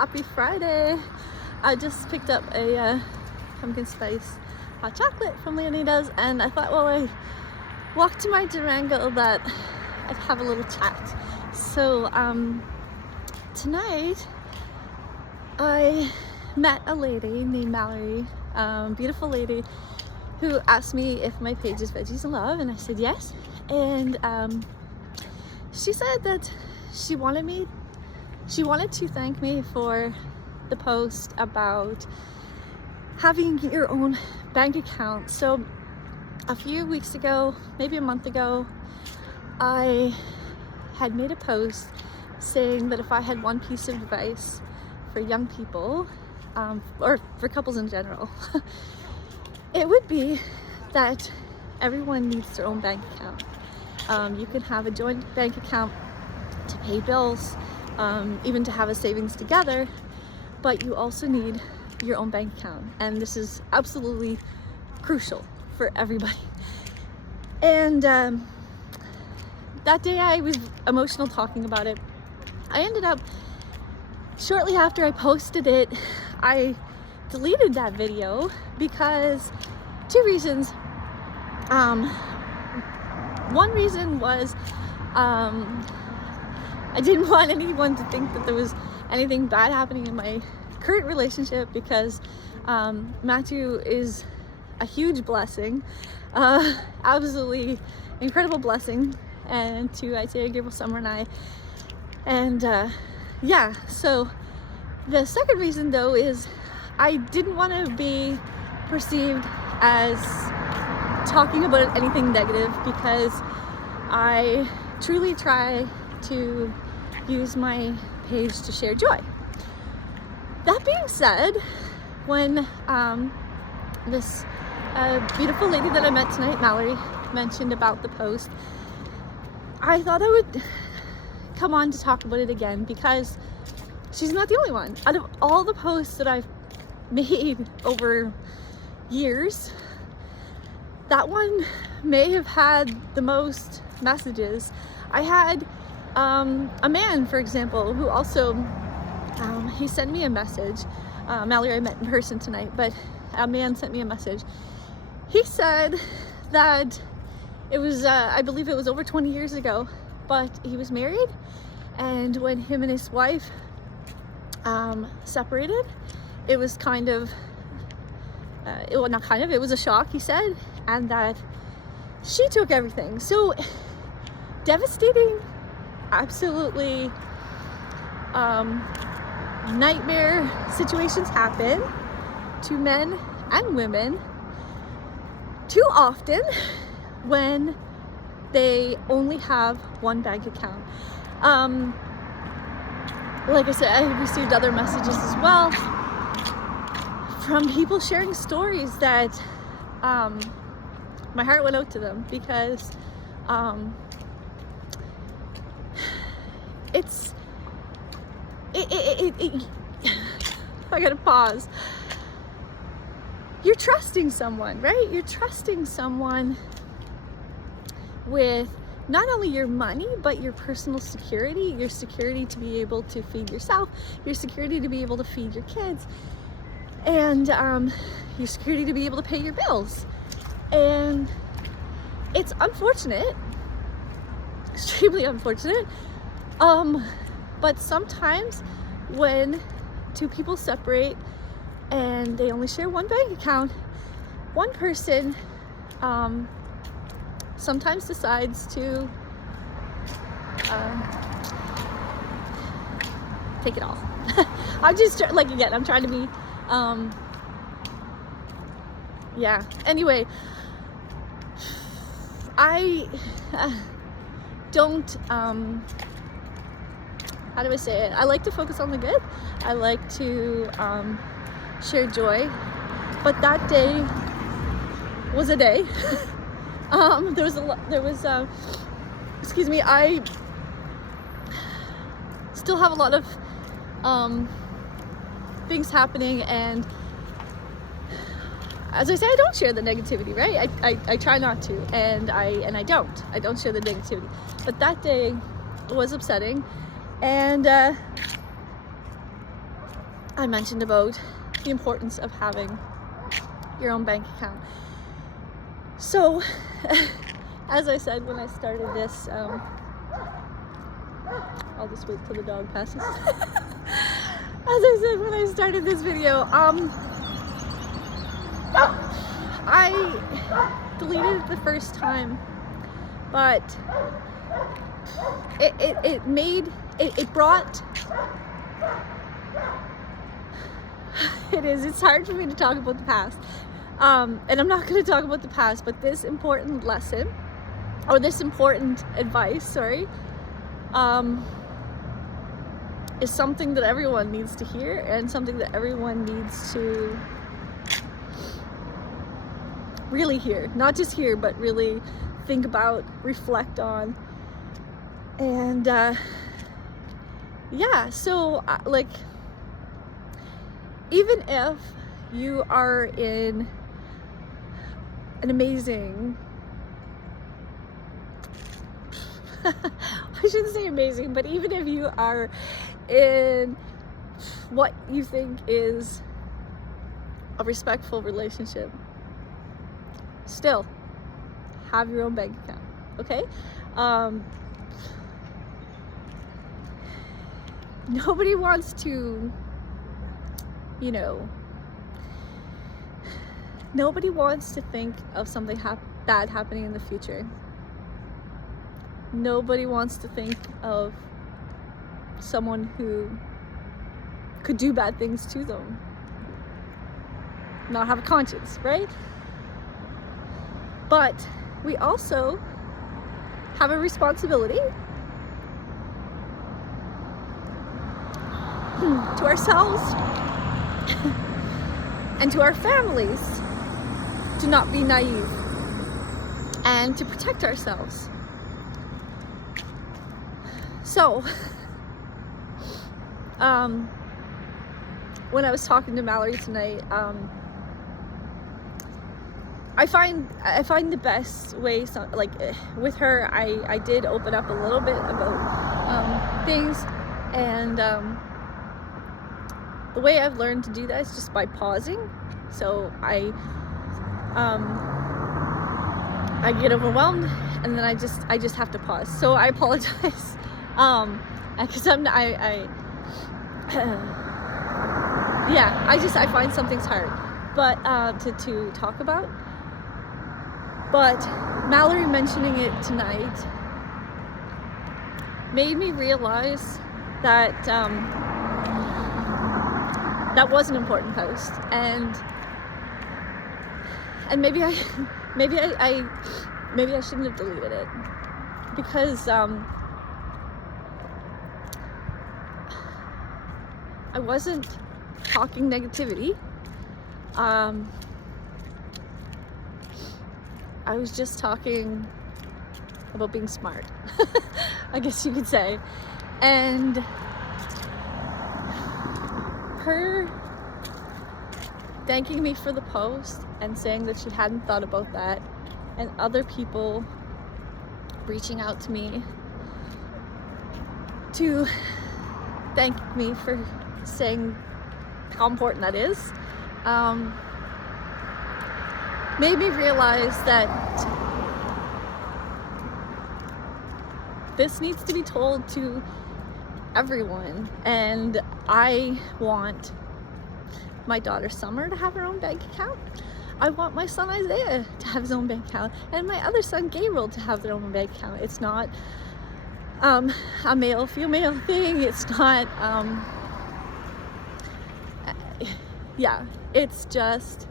happy Friday. I just picked up a pumpkin spice hot chocolate from Leonida's, and I thought while I walked to my Durango that I'd have a little chat. So tonight I met a lady named Mallory, beautiful lady, who asked me if my page is Veggies in Love, and I said yes. And she said that she wanted to thank me for the post about having your own bank account. So a few weeks ago, maybe a month ago, I had made a post saying that if I had one piece of advice for young people, or for couples in general, it would be that everyone needs their own bank account. You can have a joint bank account to pay bills, even to have a savings together, but you also need your own bank account, and this is absolutely crucial for everybody. And that day I was emotional talking about it. I ended up, shortly after I posted it, I deleted that video because two reasons. One reason was I didn't want anyone to think that there was anything bad happening in my current relationship, because Matthew is a huge blessing, absolutely incredible blessing, and to Isaiah, Gabriel, Summer, and I. And yeah, so the second reason though is I didn't want to be perceived as talking about anything negative, because I truly try to use my page to share joy. That being said, when this beautiful lady that I met tonight, Mallory, mentioned about the post, I thought I would come on to talk about it again, because she's not the only one. Out of all the posts that I've made over years, that one may have had the most messages. I had a man, for example, who also he sent me a message. Mallory I met in person tonight, but a man sent me a message. He said that it was I believe it was over 20 years ago, but he was married, and when him and his wife separated, it was kind of it was a shock, he said, and that she took everything. So devastating, absolutely nightmare situations happen to men and women too often when they only have one bank account. Like I said, I received other messages as well from people sharing stories that my heart went out to them, because I gotta pause. You're trusting someone, right? You're trusting someone with not only your money, but your personal security, your security to be able to feed yourself, your security to be able to feed your kids, and your security to be able to pay your bills. And it's unfortunate, extremely unfortunate, but sometimes when two people separate and they only share one bank account, one person sometimes decides to take it all. I'm just I'm trying to be yeah, anyway, I don't how do I say it? I like to focus on the good. I like to share joy, but that day was a day. Excuse me, I still have a lot of things happening, and as I say, I don't share the negativity, right? I try not to, and I don't share the negativity. But that day was upsetting, and I mentioned about the importance of having your own bank account. So, as I said when I started this, I'll just wait till the dog passes. As I said when I started this video, I deleted it the first time, but it brought, it's hard for me to talk about the past, and I'm not going to talk about the past, but this important lesson, or this important advice, sorry, is something that everyone needs to hear, and something that everyone needs to really hear. Not just hear, but really think about, reflect on. And yeah, so like, even if you are in an amazing I shouldn't say amazing, but even if you are in what you think is a respectful relationship, still have your own bank account, okay? Nobody wants to, you know, nobody wants to think of something bad happening in the future. Nobody wants to think of someone who could do bad things to them, not have a conscience, right? But we also have a responsibility to ourselves and to our families to not be naive and to protect ourselves. So, when I was talking to Mallory tonight, I find the best way, like with her, I did open up a little bit about things, and the way I've learned to do that is just by pausing. So I get overwhelmed, and then I just have to pause. So I apologize. Because yeah, I find some things hard, but to talk about. But Mallory mentioning it tonight made me realize that that was an important post, and maybe I shouldn't have deleted it, because I wasn't talking negativity. I was just talking about being smart, I guess you could say. And her thanking me for the post and saying that she hadn't thought about that, and other people reaching out to me to thank me for saying how important that is, made me realize that this needs to be told to everyone. And I want my daughter Summer to have her own bank account. I want my son Isaiah to have his own bank account, and my other son Gabriel to have their own bank account. It's not a male-female thing. It's not yeah, it's just,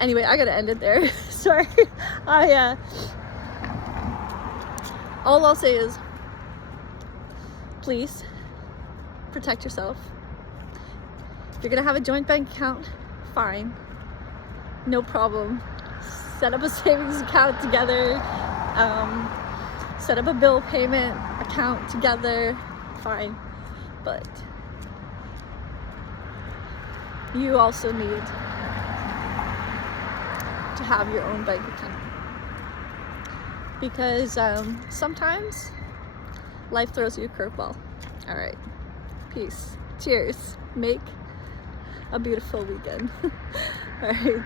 anyway, I gotta end it there. Sorry. All I'll say is, please protect yourself. If you're gonna have a joint bank account, fine, no problem. Set up a savings account together, set up a bill payment account together, fine. But you also need to have your own bank account, because sometimes life throws you a curveball. All right, peace. Cheers. Make a beautiful weekend. All right.